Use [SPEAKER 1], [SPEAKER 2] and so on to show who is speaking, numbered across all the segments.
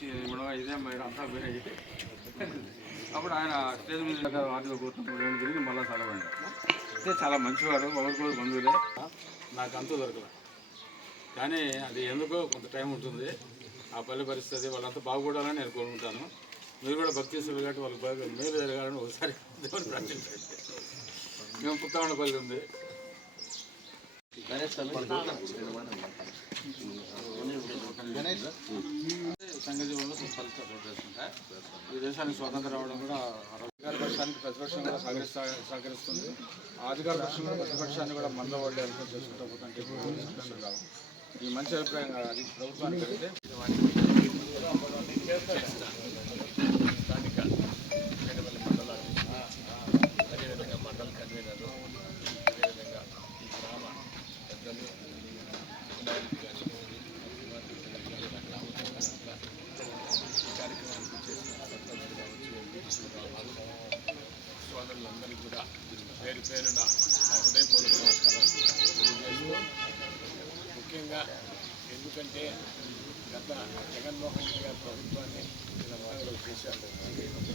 [SPEAKER 1] ఇచ్చి ఇవ్వడం ఇదే మీరు అంతా అప్పుడు ఆయన స్టేజ్ మీద వాటిలో కూర్చుని తిరిగి మళ్ళీ చదవండి అయితే చాలా మంచివారు ఎవరు కూడా బంధువులే. నాకు అంత దొరకలే. కానీ అది ఎందుకో కొంత టైం ఉంటుంది. ఆ పల్లె పరిస్థితి వాళ్ళంతా బాగుపడాలని నేను కోరుకుంటాను. మీరు కూడా భక్తి సేవలు కాబట్టి వాళ్ళకి బాగా మేలు జరగాలని ఒకసారి దేవుని ప్రార్థించండి. మేము పుత్తమండపల్లి ఉంది. సంఘజీవనంలో ఈ దేశానికి స్వాతంత్రం రావడం కూడా అధికార పక్షానికి ప్రతిపక్షం కూడా సహకరిస్తా సహకరిస్తుంది అధికార పక్షం ప్రతిపక్షాన్ని కూడా మంద పడ్డే అనుకుని చేసుకుంటూ పోతుంటే ఈ మంచి అభిప్రాయం అది ప్రభుత్వానికి కలిగితే
[SPEAKER 2] స్థానిక పేదపల్లి మండల అదేవిధంగా మండల కన్వీనరు అదేవిధంగా ఈ గ్రామ పెద్దలు నాయకులు కానీ ఈ కార్యక్రమానికి చేసిన సర్పంచులు కావచ్చు ఎంపీటీసీలు కావచ్చు సోదరులందరికీ కూడా పేరు పేరున నా హృదయపూర్వక నమస్కారం ముఖ్యంగా ఎందుకంటే గత జగన్మోహన్ రెడ్డి గారి ప్రభుత్వాన్ని నేను వారిలో చేశాను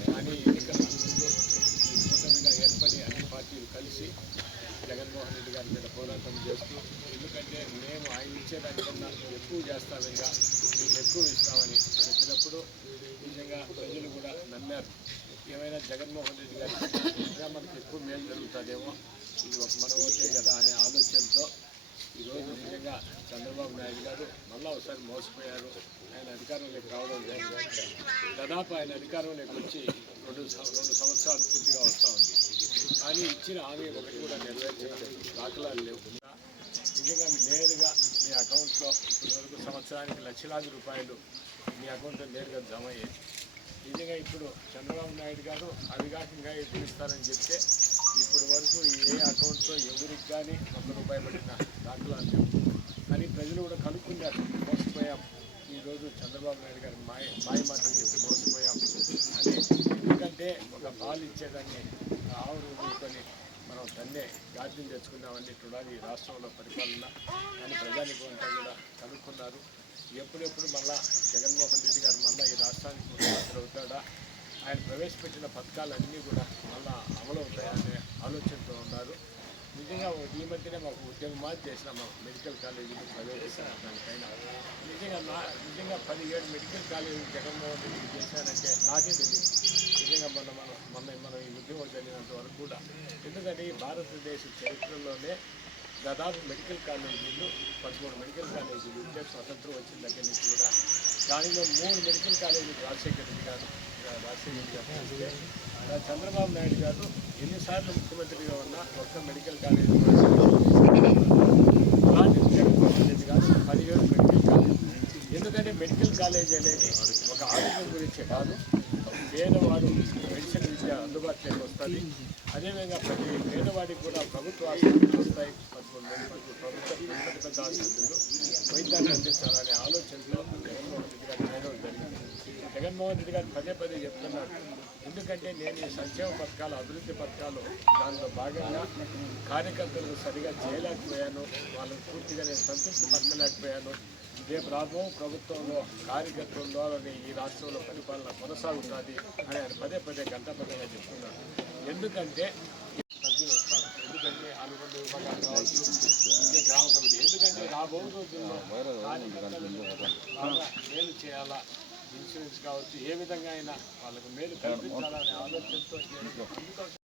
[SPEAKER 2] కానీ ఎన్నికల ముందు ఈ కూటమిగా ఏర్పడి అన్ని పార్టీలు కలిసి జగన్మోహన్ రెడ్డి గారి మీద పోరాటం చేస్తూ ఎందుకంటే మేము ఆయన ఇచ్చేదానికన్నా ఎక్కువ చేస్తామయ్యా మీకు ఎక్కువ ఇస్తామని చెప్పినప్పుడు నిజంగా ప్రజలు కూడా నమ్మారు. ఏమైనా జగన్మోహన్ రెడ్డి గారి ఇంకా మనకు ఎక్కువ మేలు జరుగుతుందేమో ఇది ఒక మన ఓటే కదా అనే ఆలోచనతో ఈరోజు నిజంగా చంద్రబాబు నాయుడు గారు మళ్ళా ఒకసారి మోసపోయారు. ఆయన అధికారంలోకి రావడం లేదు. దాదాపు ఆయన అధికారంలోకి వచ్చి రెండు రెండు సంవత్సరాలు పూర్తిగా వస్తూ ఉంది. కానీ ఇచ్చిన హామీ ఒకటి కూడా నెరవేర్చడం దాఖలాలు లేకుండా నిజంగా నేరుగా మీ అకౌంట్లో ఇప్పటివరకు సంవత్సరానికి లక్షలాది రూపాయలు మీ అకౌంట్లో నేరుగా జమ అయ్యేది నిజంగా ఇప్పుడు చంద్రబాబు నాయుడు గారు అవి కాక ఇస్తారని చెప్తే ఇప్పుడు వరకు ఏ అకౌంట్లో ఎవరికి కానీ ఒక్క రూపాయి పడిన దాఖలాలు లేవు కానీ ప్రజలు కూడా కనుక్కున్నారు మోసపోయాం. ఈరోజు చంద్రబాబు నాయుడు గారు మాయ మాయ మాటలు చెప్పి మోసపోయాం అని. ఎందుకంటే ఒక పాలు ఇచ్చేదాన్ని ఆవు ఊరుకొని మనం తన్నే గాద్యం తెచ్చుకున్నామని చూడాలి రాష్ట్రంలో పరిపాలన కానీ ప్రజానికి అంతా కూడా కనుక్కున్నారు. ఎప్పుడెప్పుడు మళ్ళా జగన్మోహన్ రెడ్డి గారు మళ్ళీ ఈ రాష్ట్రానికి ముఖ్యమంత్రి అవుతాడా? ఆయన ప్రవేశపెట్టిన పథకాలన్నీ కూడా మళ్ళా అమలు అవుతాయనే ఆలోచనతో ఉన్నారు. నిజంగా ఈ మధ్యనే మాకు ఉద్యోగం మాది చేసిన మాకు మెడికల్ కాలేజీలు ప్రవేశించిన దానిపైన. నిజంగా నా నిజంగా పదిహేడు మెడికల్ కాలేజీలు జగన్మోహన్ రెడ్డి చేశానంటే నాకే తెలియదు నిజంగా మొన్న మనం మొన్న మనం ఈ ఉద్యోగం జరిగినంత వరకు కూడా. ఎందుకంటే ఈ భారతదేశ చరిత్రలోనే దాదాపు మెడికల్ కాలేజీలు పదమూడు మెడికల్ కాలేజీలు ఉంటే స్వతంత్రం వచ్చిన దగ్గర నుంచి కూడా దానిలో మూడు మెడికల్ కాలేజీలు రాజశేఖర రెడ్డి గారు రాజశేఖర రెడ్డి గారు చేస్తే చంద్రబాబు నాయుడు గారు ఎన్నిసార్లు ముఖ్యమంత్రిగా ఉన్న ఒక్క మెడికల్ కాలేజీ రెడ్డి గారు పదిహేడు మెడికల్ కాలేజీ ఎందుకంటే మెడికల్ కాలేజ్ అనేది ఒక ఆరోగ్యం గురించే కాదు పేదవాడు మెడిసిన్ విద్య అందుబాటులోకి వస్తుంది. అదేవిధంగా ప్రతి పేదవాడికి కూడా ప్రభుత్వ ఆసుపత్రులు వస్తాయి. ప్రభుత్వ పెద్ద పెద్ద ఆసుపత్రులు వైద్యాన్ని అందిస్తారనే ఆలోచనలో జగన్మోహన్ రెడ్డి గారు చేయడం జరిగింది. జగన్మోహన్ రెడ్డి గారు పదే పదే చెప్తున్నారు. ఎందుకంటే నేను ఈ సంక్షేమ పథకాలు అభివృద్ధి పథకాలు దానిలో భాగంగా కార్యకర్తలకు సరిగా చేయలేకపోయాను. వాళ్ళని పూర్తిగా నేను సంతృప్తి పరచలేకపోయాను. రేపు రాబో ప్రభుత్వంలో కార్యకర్తల ద్వారానే ఈ రాష్ట్రంలో పరిపాలన కొనసాగుతుంది అని ఆయన పదే పదే గంటపదంగా చెప్తున్నారు. ఎందుకంటే సభ్యులు వస్తారు. ఎందుకంటే అనుబంధ విభాగాలు కావచ్చు ఇంకే గ్రామ కమిటీ ఎందుకంటే రాబో రోజుల్లో కార్యకర్తలకు బాగా మేలు చేయాలా? ఇన్సూరెన్స్ కావచ్చు ఏ విధంగా అయినా వాళ్ళకు మేలు కల్పించాలనే ఆలోచనతో చేయడం. అందుకోసం